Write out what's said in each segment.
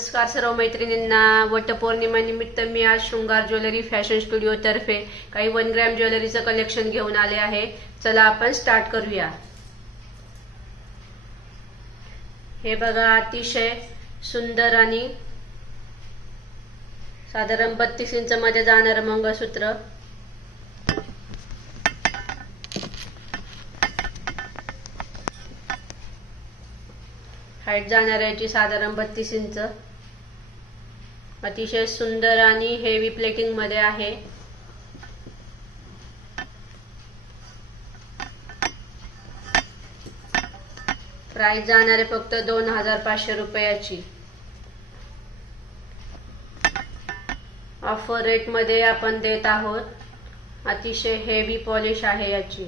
नमस्कार सर्व मैत्रिणींना। वटपौर्णिमेनिमित्त मी आज शृंगार ज्वेलरी फॅशन स्टुडिओ तर्फे काही 1 ग्रॅम ज्वेलरीचं कलेक्शन घेऊन आले आहे। चला आपण स्टार्ट करूया। हे बघा, अतिशय सुंदर आणि साधारण 32 इंच मध्ये जाणारं मंगळसूत्र। हाईट जाणार याची साधारण 32 इंच। अतिशय सुंदर आणि हेवी प्लेटिंग मध्ये आहे। प्राइस जाणार आहे फक्त 2500 रुपयाची। ऑफर रेट मध्ये आपण देत आहोत। अतिशय हेवी पॉलिश आहे याची।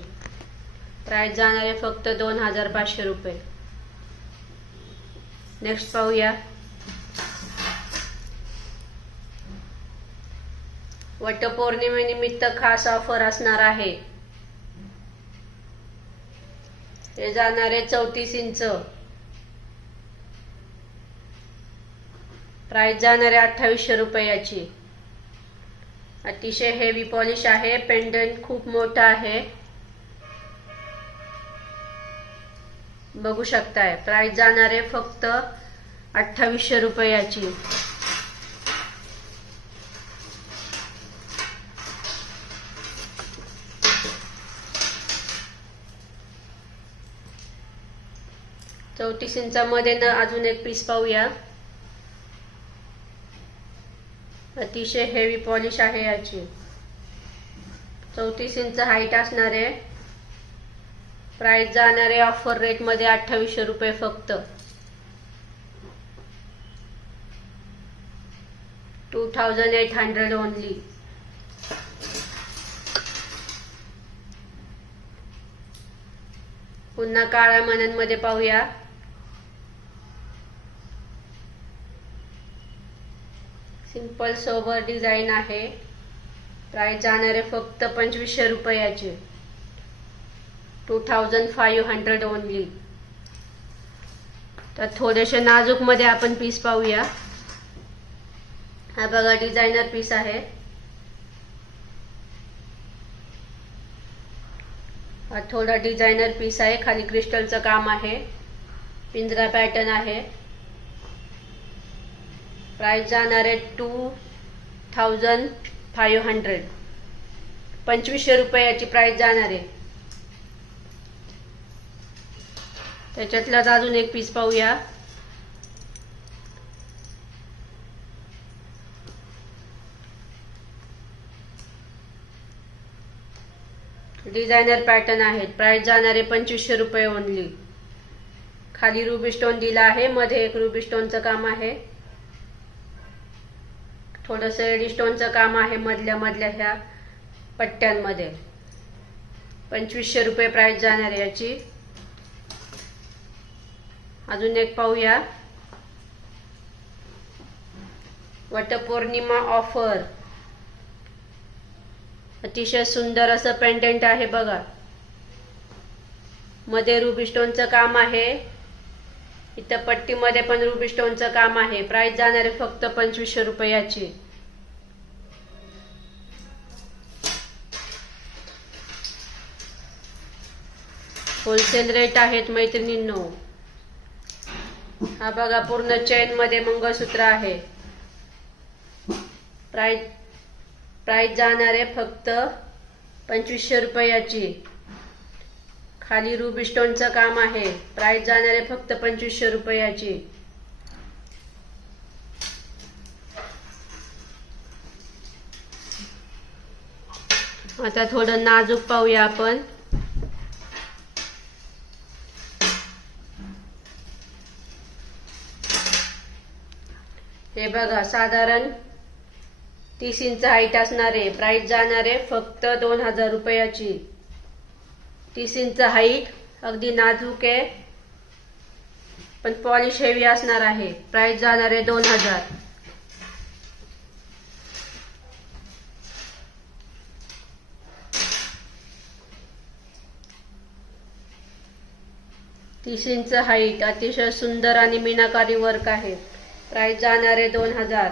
प्राइस जाणार आहे फक्त 2500 रुपये। नेक्स्ट पाहूया। वटपौर्णिमेनिमित्त खास ऑफर असणार आहे। हे जाणार आहे 34 इंच। प्राइस जाणार आहे 2800 रुपयाची। अतिशय हेवी पॉलिश आहे। पेंडंट खूप मोठा आहे, बघू शकताय। प्राइस जाणार आहे फक्त 2800 रुपयाची। चौतीस इंचामध्ये अजून एक पीस पाहूया। अतिशय हेवी पॉलिश आहे याची। 34 इंच हाईट असणार आहे। प्राइस जाणार आहे ऑफर रेट मध्ये 2800 रुपये फक्त। 2800 ओनली। पुन्हा काळ्या मण्यांमध्ये पाहूया। सिंपल सोबर डिझाइन आहे। प्राइस जाणार आहे फक्त 2500 रुपयाची। 2500 ओनली। तर थोडेसे नाजूक मध्ये आपण पीस पाहूया। हा बघा, डिझायनर पीस आहे। हा थोडा डिझायनर पीस आहे। खाली क्रिस्टलचं काम आहे। पिंजरा पॅटर्न आहे। प्राइस जाणार आहे 2500। 2500 रुपयाची प्राइस जाणार आहे। त्याच्यातलाच अजून एक पीस पाहूया। डिझायनर पॅटर्न आहे। प्राइस जाणार आहे 2500 रुपये ओनली। खाली रुबी स्टोन दिला आहे, मध्ये एक रुबी स्टोनचं काम आहे। थोडस एडी स्टोनचं काम आहे मधल्या ह्या पट्ट्यांमध्ये। 2500 रुपये प्राइस जाणार आहे याची। अजून एक पाहूया। वटपौर्णिमा ऑफर। अतिशय सुंदर असं पेंडंट आहे बघा। मध्ये रुबी स्टोनचं काम आहे। इथं पट्टीमध्ये पण रुबी स्टोनचं काम आहे। प्राइस जाणार आहे फक्त 2500 रुपयाची। होलसेल रेट आहेत मैत्रिणींनो। हा बघा, पूर्ण चेन मध्ये मंगळसूत्र आहे। प्राइस जाणार आहे फक्त 2500 रुपयाची। खाली रुबी स्टोनचं काम आहे। प्राइस जाणार आहे फक्त 2500 रुपयाची। आता थोडं नाजूक पाहूया आपण। हे बघा, साधारण 30 इंच हाईट असणार आहे। प्राइस जाणार आहे फक्त 2000 रुपयाची। 30 इंच हाईट, अगदी नाजूक आहे, पण पॉलिश हेवी असणार आहे। प्राइस जाणार आहे 2000। तीस इंच हाईट, अतिशय सुंदर आणि मीनाकारी वर्क आहे। प्राइस जाणार आहे 2000.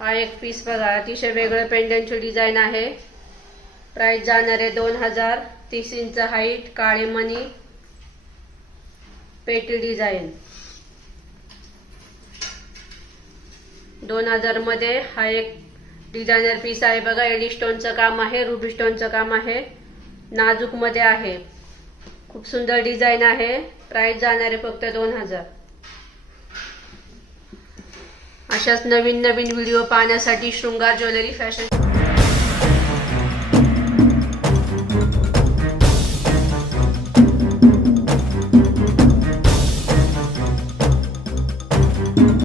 हा एक पीस बघा, अतिशय वेगळं पेंडंटची डिझाईन आहे. प्राइस जाणार आहे 2000. 30 इंच हाईट, काळे मणी, पेटी डिझाईन. 2000 मध्ये हा एक डिझायनर पीस आहे बघा. एडी स्टोनचं काम आहे, रुबी स्टोनचं काम आहे, नाजूक मध्ये आहे. खूप सुंदर डिझाईन आहे. प्राइस जाणार आहे फक्त 2000. अशाच नवीन नवीन व्हिडिओ पाहण्यासाठी शृंगार ज्वेलरी फॅशन